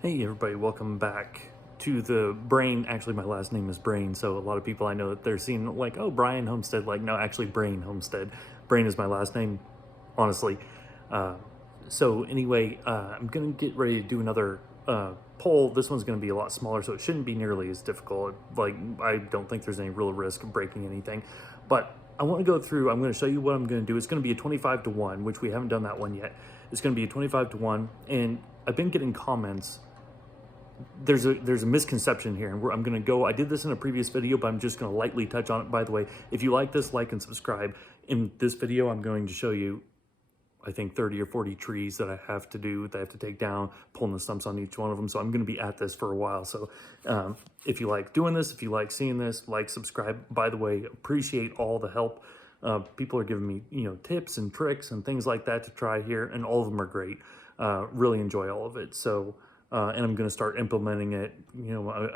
Hey everybody, welcome back to the Brain. Actually, my last name is Brain, so a lot of people I know that they're seeing like, oh, Brian Homestead. Like, no, actually, Brain Homestead. Brain is my last name, honestly. Uh, so anyway, I'm gonna get ready to do another poll. This one's gonna be a lot smaller, so it shouldn't be nearly as difficult. Like, I don't think there's any real risk of breaking anything, but I want to go through. I'm going to show you what I'm going to do. It's going to be a 25 to 1, which we haven't done that one yet. It's going to be a 25 to 1, and I've been getting comments. There's a misconception here, and I'm going to go. I did this in a previous video, but I'm just going to lightly touch on it. By the way, if you like this, like and subscribe. In this video, I'm going to show you, I think, 30 or 40 trees that I have to do, that I have to take down, pulling the stumps on each one of them. So I'm going to be at this for a while. So if you like doing this, if you like seeing this, like, subscribe. By the way, appreciate all the help. People are giving me, tips and tricks and things like that to try here, and all of them are great. Really enjoy all of it. So, and I'm going to start implementing it.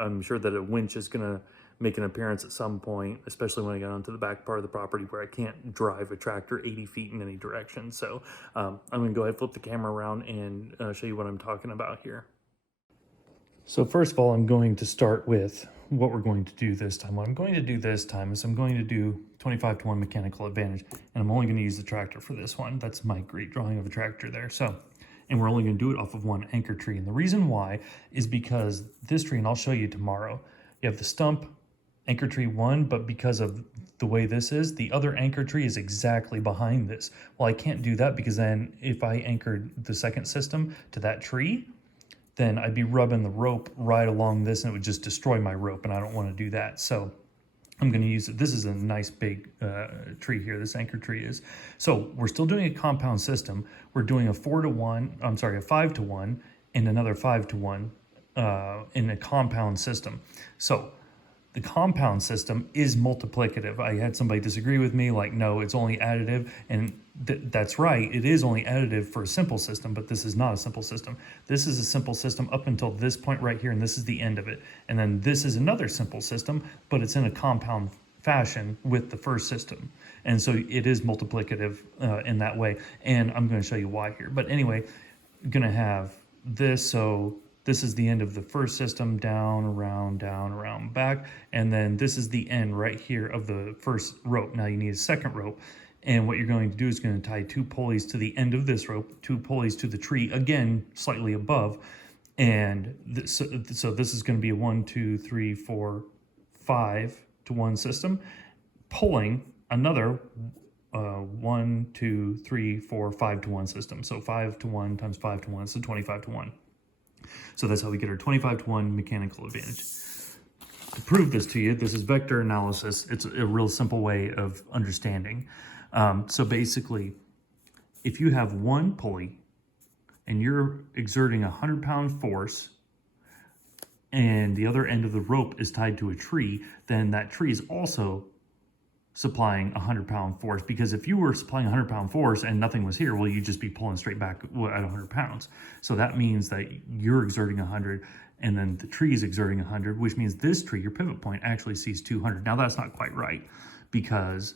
I'm sure that a winch is going to make an appearance at some point, especially when I get onto the back part of the property where I can't drive a tractor 80 feet in any direction. So I'm going to go ahead, flip the camera around, and show you what I'm talking about here. So first of all, I'm going to start with what we're going to do this time. What I'm going to do this time is I'm going to do 25 to 1 mechanical advantage, and I'm only going to use the tractor for this one. That's my great drawing of a tractor there. So, and we're only going to do it off of one anchor tree. And the reason why is because this tree, and I'll show you tomorrow, you have the stump, anchor tree 1, but because of the way this is, the other anchor tree is exactly behind this. Well, I can't do that because then if I anchored the second system to that tree, then I'd be rubbing the rope right along this and it would just destroy my rope, and I don't want to do that. So I'm going to use it. This is a nice big tree here, this anchor tree is. So we're still doing a compound system. We're doing a 4 to 1, I'm sorry, a 5 to 1, and another 5 to 1 in a compound system. So the compound system is multiplicative. I had somebody disagree with me, like, no, it's only additive. And that's right, it is only additive for a simple system, but this is not a simple system. This is a simple system up until this point right here, and this is the end of it. And then this is another simple system, but it's in a compound fashion with the first system. And so it is multiplicative in that way. And I'm going to show you why here. But anyway, I'm going to have this, so this is the end of the first system, down, around, back. And then this is the end right here of the first rope. Now you need a second rope. And what you're going to do is going to tie 2 pulleys to the end of this rope, 2 pulleys to the tree, again, slightly above. And so this is going to be a 1, 2, 3, 4, 5 to 1 system, pulling another 1, 2, 3, 4, 5 to 1 system. So 5 to 1 times 5 to 1, so 25 to 1. So that's how we get our 25 to 1 mechanical advantage. To prove this to you, this is vector analysis. It's a real simple way of understanding. So basically, if you have one pulley and you're exerting a 100-pound force and the other end of the rope is tied to a tree, then that tree is also supplying a 100-pound force, because if you were supplying a 100-pound force and nothing was here, well, you'd just be pulling straight back at 100 pounds. So that means that you're exerting 100 and then the tree is exerting 100, which means this tree, your pivot point, actually sees 200. Now that's not quite right, because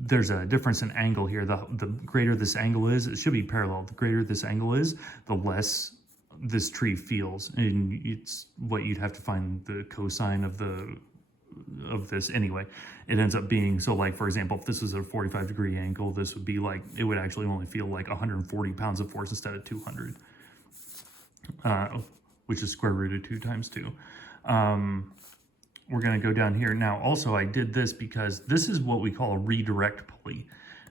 there's a difference in angle here. The greater this angle is, it should be parallel. The greater this angle is, the less this tree feels. And it's what you'd have to find the cosine of this anyway. It ends up being, so like, for example, if this was a 45-degree angle, this would be like, it would actually only feel like 140 pounds of force instead of 200, which is square root of 2 times 2. We're going to go down here. Now, also, I did this because this is what we call a redirect pulley.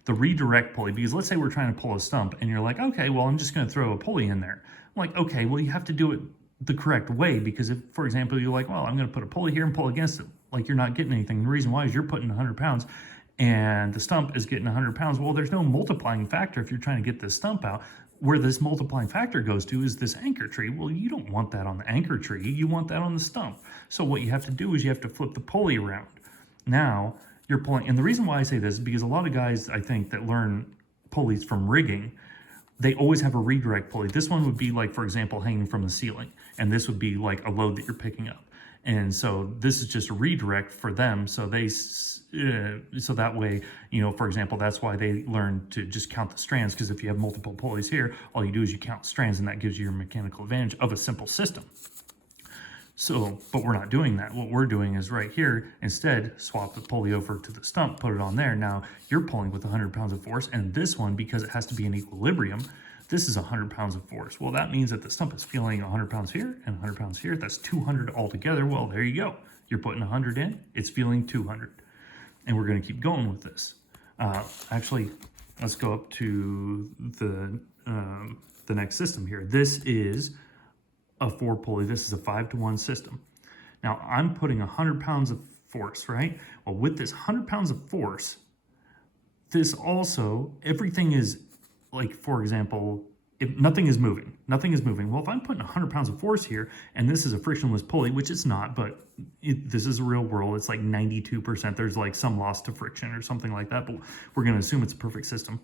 The redirect pulley, because let's say we're trying to pull a stump and you're like, okay, well, I'm just going to throw a pulley in there. I'm like, okay, well, you have to do it the correct way, because if, for example, you're like, well, I'm going to put a pulley here and pull against it, like, you're not getting anything. The reason why is you're putting 100 pounds and the stump is getting 100 pounds. Well, there's no multiplying factor if you're trying to get this stump out. Where this multiplying factor goes to is this anchor tree. Well, you don't want that on the anchor tree. You want that on the stump. So what you have to do is you have to flip the pulley around. Now you're pulling, and the reason why I say this is because a lot of guys, I think, that learn pulleys from rigging, they always have a redirect pulley. This one would be like, for example, hanging from the ceiling, and this would be like a load that you're picking up. And so this is just a redirect for them. So they so that way, you know, for example, that's why they learn to just count the strands, because if you have multiple pulleys here, all you do is you count strands, and that gives you your mechanical advantage of a simple system. So, but we're not doing that. What we're doing is right here, instead, swap the pulley over to the stump, put it on there. Now you're pulling with 100 pounds of force, and this one, because it has to be in equilibrium, this is 100 pounds of force. Well, that means that the stump is feeling 100 pounds here and 100 pounds here. That's 200 altogether. Well, there you go. You're putting 100 in, it's feeling 200. And we're gonna keep going with this. Actually, let's go up to the next system here. This is a 4 pulley. This is a 5-to-1 system. Now I'm putting 100 pounds of force, right? Well, with this 100 pounds of force, this also, everything is like, for example, if nothing is moving. Well, if I'm putting 100 pounds of force here, and this is a frictionless pulley, which it's not, but this is a real world. It's like 92%. There's like some loss to friction or something like that, but we're going to assume it's a perfect system.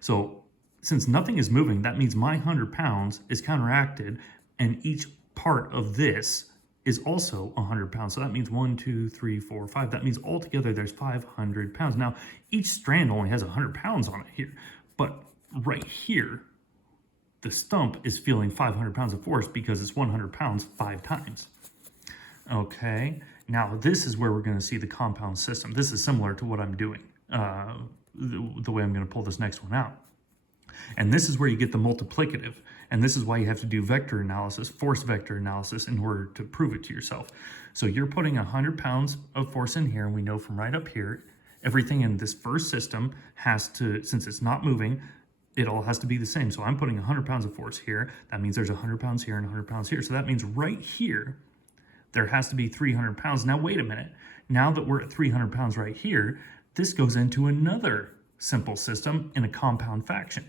So since nothing is moving, that means my 100 pounds is counteracted, and each part of this is also 100 pounds. So that means 1, 2, 3, 4, 5. That means altogether there's 500 pounds. Now, each strand only has 100 pounds on it here, but right here, the stump is feeling 500 pounds of force because it's 100 pounds 5 times. Okay, now this is where we're going to see the compound system. This is similar to what I'm doing, the way I'm going to pull this next one out. And this is where you get the multiplicative. And this is why you have to do vector analysis, force vector analysis, in order to prove it to yourself. So you're putting 100 pounds of force in here, and we know from right up here, everything in this first system has to, since it's not moving, it all has to be the same. So I'm putting 100 pounds of force here. That means there's 100 pounds here and 100 pounds here. So that means right here, there has to be 300 pounds. Now, wait a minute. Now that we're at 300 pounds right here, this goes into another simple system in a compound fashion.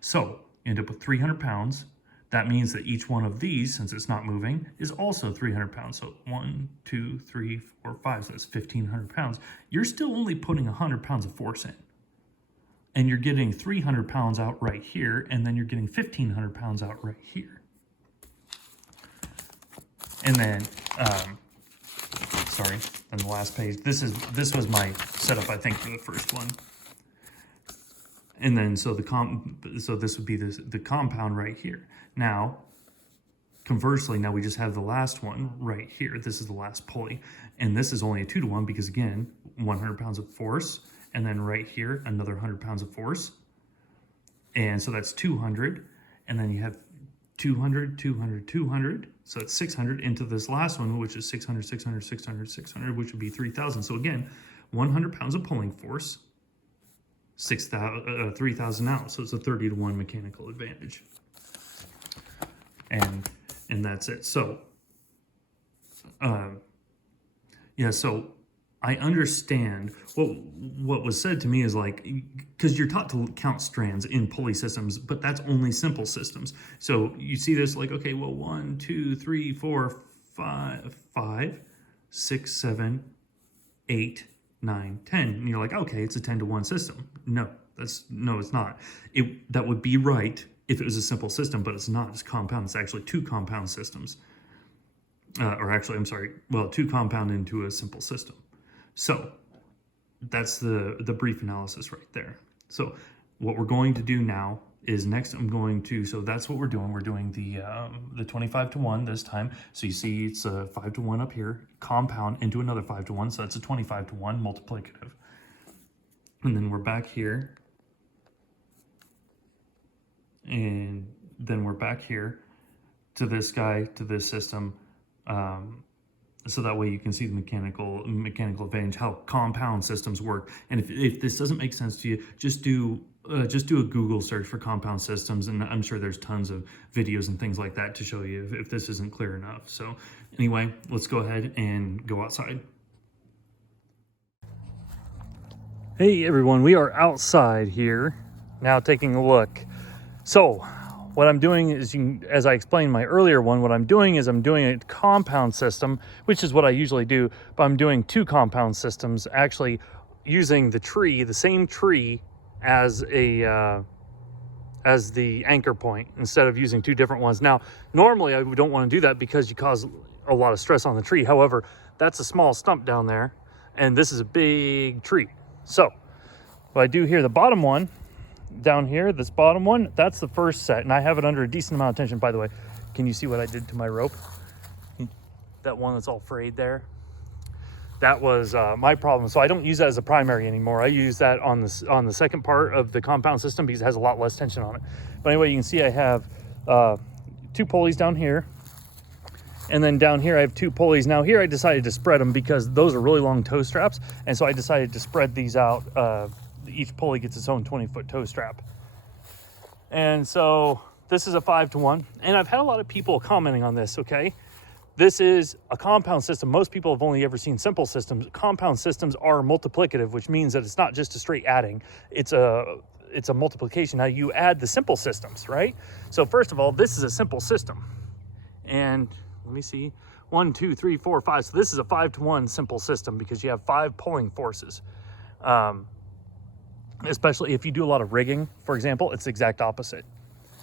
So you end up with 300 pounds. That means that each one of these, since it's not moving, is also 300 pounds. So 1, 2, 3, 4, 5, so that's 1,500 pounds. You're still only putting 100 pounds of force in. And you're getting 300 pounds out right here, and then you're getting 1,500 pounds out right here. And then, sorry, on the last page, this was my setup, I think, for the first one. And then, so this would be the compound right here. Now, conversely, now we just have the last one right here. This is the last pulley. And this is only a 2-to-1 because, again, 100 pounds of force. And then right here, another 100 pounds of force. And so that's 200. And then you have 200, 200, 200. So that's 600 into this last one, which is 600, 600, 600, 600, which would be 3,000. So again, 100 pounds of pulling force, 3,000 out. So it's a 30-to-1 mechanical advantage. And that's it. So, yeah, so I understand what was said to me is like, because you're taught to count strands in pulley systems, but that's only simple systems. So you see this like, okay, well, 1, 2, 3, 4, 5, 6, 7, 8, 9, 10. And you're like, okay, it's a 10-to-1 system. No, it's not. That would be right if it was a simple system, but it's not. It's compound. It's actually 2 compound systems. Or actually, I'm sorry, well, 2 compound into a simple system. So that's the brief analysis right there. So what we're going to do now is next I'm going to, so that's what we're doing. We're doing the 25-to-1 this time. So you see it's a 5-to-1 up here, compound into another 5-to-1. So that's a 25-to-1 multiplicative. And then we're back here. And then we're back here to this guy, to this system. So that way you can see the mechanical advantage, how compound systems work. And if this doesn't make sense to you, just do a Google search for compound systems, and I'm sure there's tons of videos and things like that to show you if this isn't clear enough. So anyway, let's go ahead and go outside. Hey everyone, we are outside here now taking a look. So what I'm doing is, as I explained in my earlier one, what I'm doing is I'm doing a compound system, which is what I usually do, but I'm doing 2 compound systems, actually using the same tree as the anchor point instead of using 2 different ones. Now, normally I don't want to do that because you cause a lot of stress on the tree. However, that's a small stump down there, And this is a big tree. So what I do here, the bottom one down here, this bottom one, that's the first set, and I have it under a decent amount of tension. By the way, can you see what I did to my rope? That one that's all frayed there, that was my problem. So I don't use that as a primary anymore. I use that on the second part of the compound system because it has a lot less tension on it. But anyway, you can see I have 2 pulleys down here, and then down here I have 2 pulleys. Now here I decided to spread them because those are really long toe straps, and so I decided to spread these out. Each pulley gets its own 20-foot toe strap. And so this is a 5-to-1, and I've had a lot of people commenting on this, okay? This is a compound system. Most people have only ever seen simple systems. Compound systems are multiplicative, which means that it's not just a straight adding. It's a multiplication. Now you add the simple systems, right? So first of all, this is a simple system. And let me see, 1, 2, 3, 4, 5. So this is a 5-to-1 simple system because you have 5 pulling forces. Especially if you do a lot of rigging, for example, it's the exact opposite,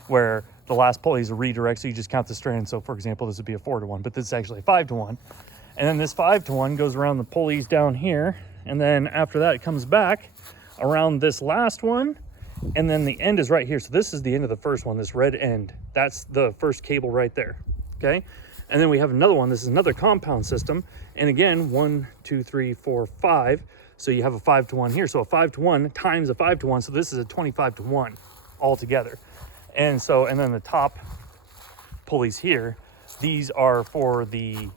where the last pulley is a redirect, so you just count the strand. So for example, this would be a 4-to-1, but this is actually a 5-to-1. And then this 5-to-1 goes around the pulleys down here, and then after that it comes back around this last one, and then the end is right here. So this is the end of the first one, this red end. That's the first cable right there, okay? And then we have another one. This is another compound system, and again, 1, 2, 3, 4, 5. So you have a 5-to-1 here. So a 5-to-1 times a 5-to-1. So this is a 25-to-1 altogether. And so, and then the top pulleys here, these are for the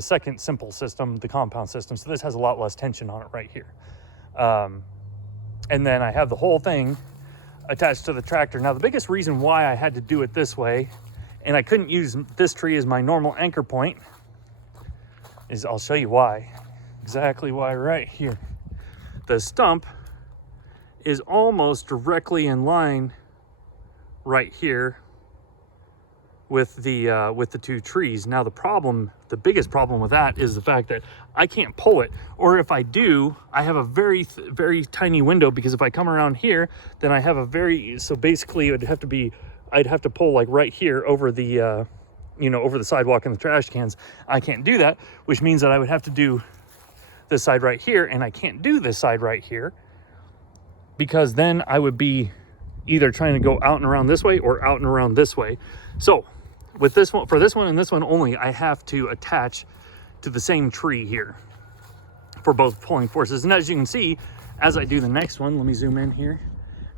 second simple system, the compound system. So this has a lot less tension on it right here. And then I have the whole thing attached to the tractor. Now, the biggest reason why I had to do it this way, and I couldn't use this tree as my normal anchor point, is I'll show you why. Exactly why right here. The stump is almost directly in line right here with the 2 trees. Now the biggest problem with that is the fact that I can't pull it, or if I do, I have a very tiny window, because if I come around here, then I have so basically it would have to be, I'd have to pull like right here over the over the sidewalk and the trash cans. I can't do that, which means that I would have to do this side right here, and I can't do this side right here because then I would be either trying to go out and around this way or out and around this way. So with this one, for this one and this one only, I have to attach to the same tree here for both pulling forces. And as you can see, as I do the next one, let me zoom in here.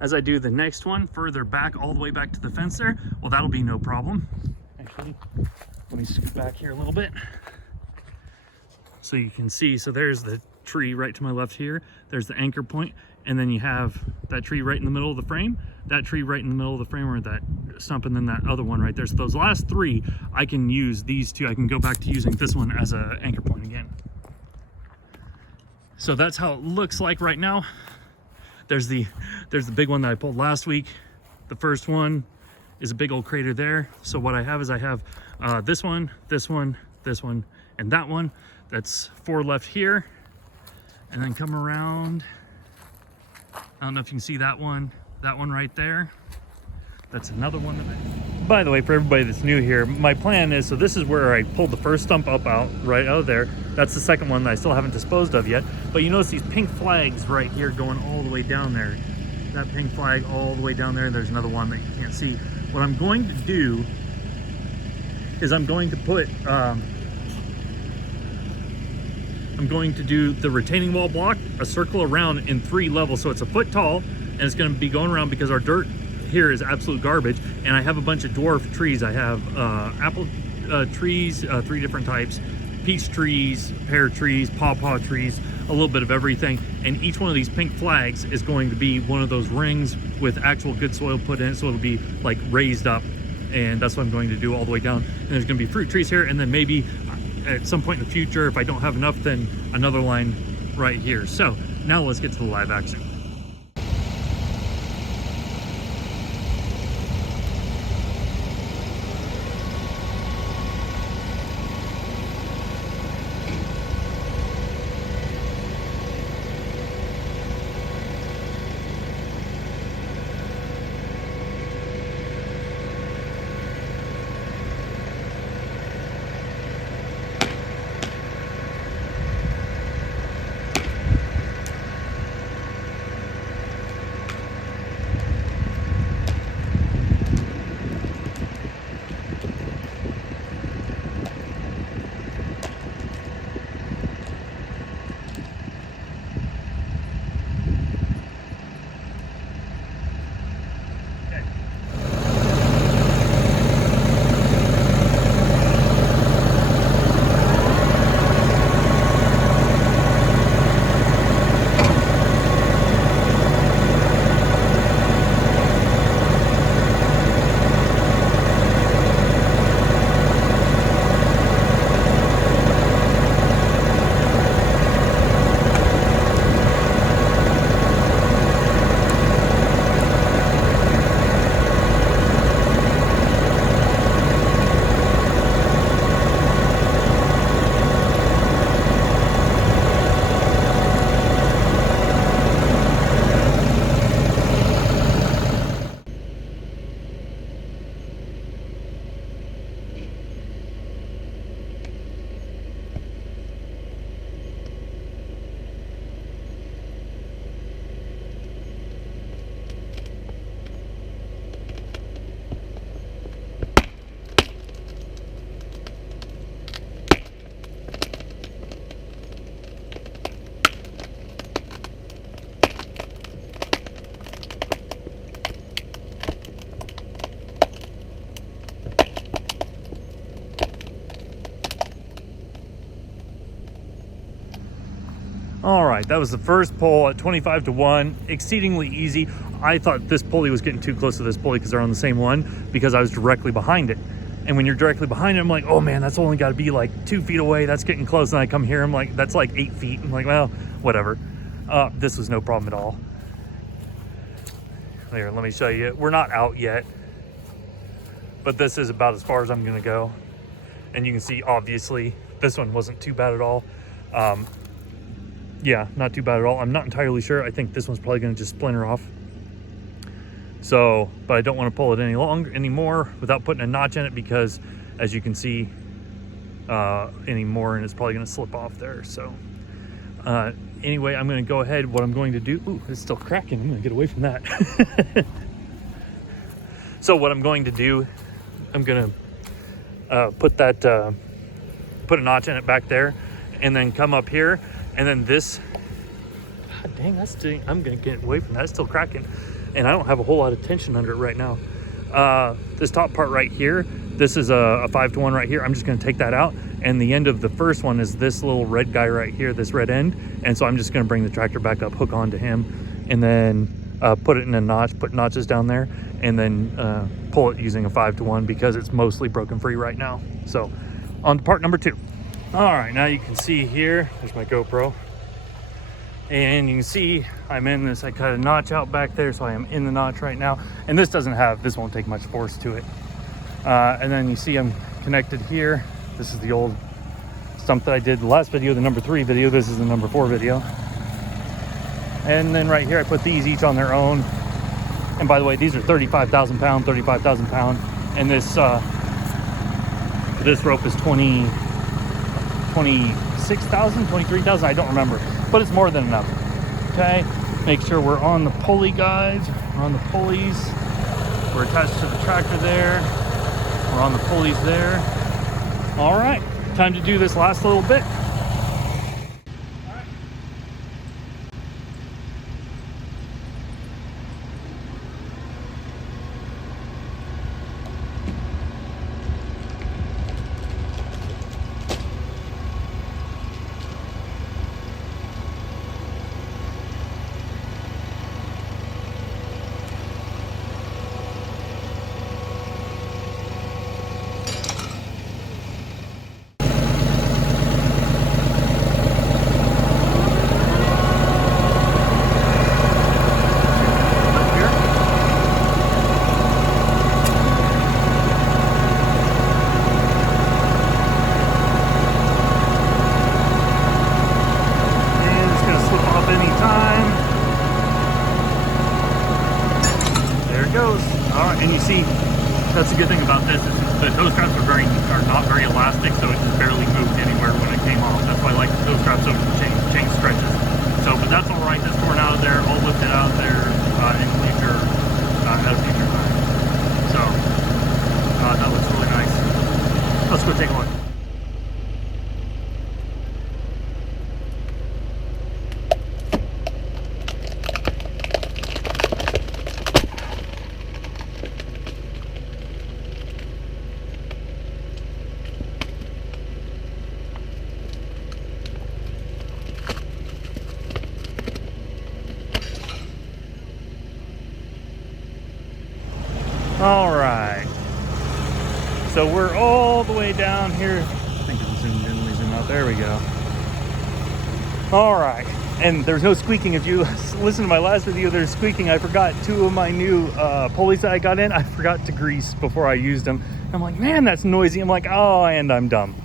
As I do the next one further back, all the way back to the fence there, well, that'll be no problem. Actually, let me scoot back here a little bit. So you can see, so there's the tree right to my left here. There's the anchor point, and then you have that tree right in the middle of the frame, that tree right in the middle of the frame, or that stump, and then that other one right there. So those last 3, I can use these 2. I can go back to using this one as an anchor point again. So that's how it looks like right now. There's the big one that I pulled last week. The first one is a big old crater there. So what I have is I have this one, this one, this one, and that one. That's 4 left here, and then come around. I don't know if you can see that one right there. That's another one of it. By the way, for everybody that's new here, my plan is, so this is where I pulled the first stump right out of there. That's the second one that I still haven't disposed of yet. But you notice these pink flags right here going all the way down there. That pink flag all the way down there. There's another one that you can't see. What I'm going to do is I'm going to put I'm going to do the retaining wall block, a circle around in 3 levels. So it's a foot tall, and it's going to be going around because our dirt here is absolute garbage. And I have a bunch of dwarf trees. I have apple trees, 3 different types, peach trees, pear trees, pawpaw trees, a little bit of everything. And each one of these pink flags is going to be one of those rings with actual good soil put in it. So it'll be like raised up. And that's what I'm going to do all the way down. And there's going to be fruit trees here, and then maybe at some point in the future, if I don't have enough, then another line right here. So now let's get to the live action. that was the first pull at 25 to 1, exceedingly easy. I thought this pulley was getting too close to this pulley because they're on the same one, because I was directly behind it. And when you're directly behind it, I'm like, oh man, that's only got to be like 2 feet away. That's getting close. And I come here, I'm like, that's like 8 feet. I'm like, well, whatever. This was no problem at all. Here, let me show you. We're not out yet, but this is about as far as I'm gonna go. And you can see, obviously, this one wasn't too bad at all. Yeah, not too bad at all. I'm not entirely sure. I think this one's probably gonna just splinter off. So, but I don't want to pull it anymore without putting a notch in it, because as you can see, anymore, and it's probably gonna slip off there. So anyway, I'm gonna go ahead. What I'm going to do, ooh, it's still cracking. I'm gonna get away from that. So what I'm going to do, I'm gonna put a notch in it back there, and then come up here, and then this, god dang, that's still, I'm gonna get away from that. It's still cracking, and I don't have a whole lot of tension under it right now. This top part right here, this is a 5 to 1 right here. I'm just gonna take that out, and the end of the first one is this little red guy right here, this red end. And so I'm just gonna bring the tractor back up, hook onto him, and then put it in a notch, put notches down there, and then pull it using a 5 to 1, because it's mostly broken free right now. So on to part number 2. All right, now you can see here, there's my GoPro. And you can see I'm in this, I cut a notch out back there, so I am in the notch right now. And this won't take much force to it. And then you see I'm connected here. This is the old stump that I did the last video, the number 3 video. This is the number 4 video. And then right here, I put these each on their own. And by the way, these are 35,000 pound. And this rope is 26,000, 23,000, I don't remember, but it's more than enough. Okay, make sure we're on the pulley, guys. We're on the pulleys. We're attached to the tractor there. We're on the pulleys there. All right, time to do this last little bit. And you see, that's the good thing about this, is the toe straps are not very elastic, so it just barely moved anywhere when it came off. That's why I like the toe straps over the chain stretches. So, but that's all right. That's torn out of there. I'll lift it out of there in future time. So that looks really nice. Let's go take a look. All right, so we're all the way down here. I think it's zoomed in, let me zoom out, there we go. All right, and there's no squeaking. If you listen to my last video, there's squeaking. I forgot 2 of my new pulleys that I got in, I forgot to grease before I used them. I'm like, man, that's noisy. I'm like, oh, and I'm dumb.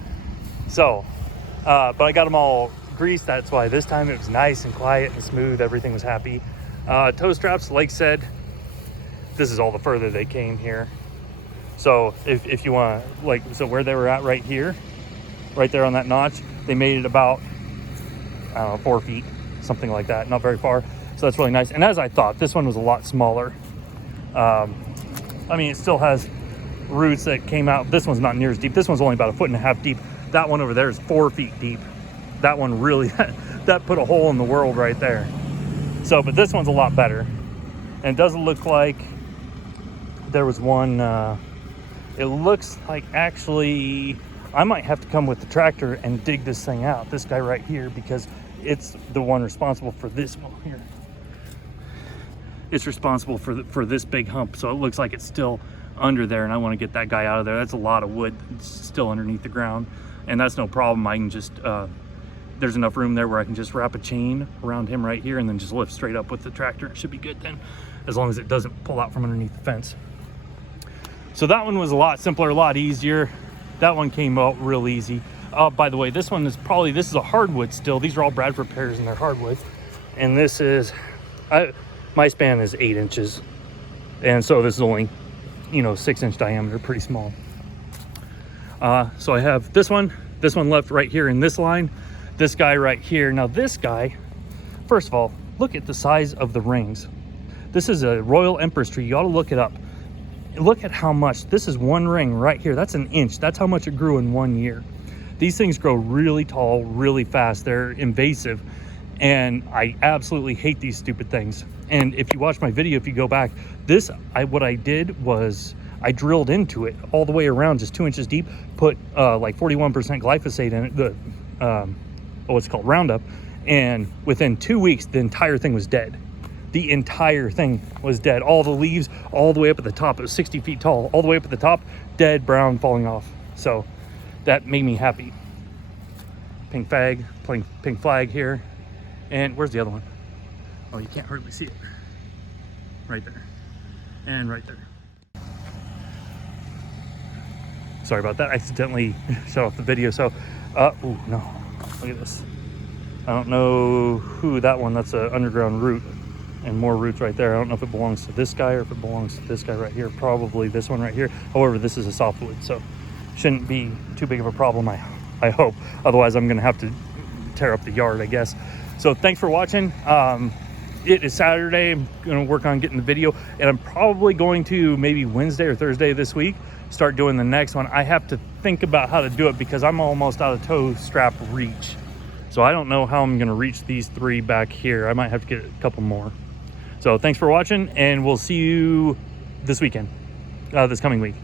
So, but I got them all greased. That's why this time it was nice and quiet and smooth. Everything was happy. Toe straps, like said, this is all the further they came here. So if you want to, like, so where they were at right here, right there on that notch, they made it about, I don't know, 4 feet, something like that, not very far. So that's really nice. And as I thought, this one was a lot smaller. I mean, it still has roots that came out. This one's not near as deep. This one's only about 1.5 feet deep. That one over there is 4 feet deep. That one really, that put a hole in the world right there. So, but this one's a lot better. And it doesn't look like there was one, it looks like actually I might have to come with the tractor and dig this thing out, this guy right here, because it's the one responsible for this one here. It's responsible for this big hump, so it looks like it's still under there, and I want to get that guy out of there. That's a lot of wood still underneath the ground, and that's no problem. I can just there's enough room there where I can just wrap a chain around him right here and then just lift straight up with the tractor. It should be good then, as long as it doesn't pull out from underneath the fence. So that one was a lot simpler, a lot easier. That one came out real easy. By the way, this one is this is a hardwood still. These are all Bradford pears and they're hardwood. And this is, my span is 8 inches. And so this is only, 6-inch diameter, pretty small. So I have this one left right here in this line, this guy right here. Now this guy, first of all, look at the size of the rings. This is a Royal Empress tree. You ought to look it up. Look at how much, this is one ring right here. That's an inch. That's how much it grew in 1 year. These things grow really tall, really fast. They're invasive. And I absolutely hate these stupid things. And if you watch my video, if you go back, what I did was I drilled into it all the way around, just 2 inches deep, put like 41% glyphosate in it, what's called Roundup. And within 2 weeks, the entire thing was dead. The entire thing was dead. All the leaves, all the way up at the top. It was 60 feet tall, all the way up at the top, dead, brown, falling off. So that made me happy. Pink flag here. And where's the other one? Oh, you can't hardly see it. Right there. And right there. Sorry about that. I accidentally shut off the video. So, oh no, look at this. I don't know who that one, that's an underground root and more roots right there. I don't know if it belongs to this guy or if it belongs to this guy right here. Probably this one right here. However, this is a softwood, so shouldn't be too big of a problem, I hope. Otherwise, I'm gonna have to tear up the yard, I guess. So thanks for watching. It is Saturday. I'm gonna work on getting the video, and I'm probably going to maybe Wednesday or Thursday this week start doing the next one. I have to think about how to do it because I'm almost out of toe strap reach. So I don't know how I'm gonna reach these 3 back here. I might have to get a couple more. So thanks for watching, and we'll see you this weekend, this coming week.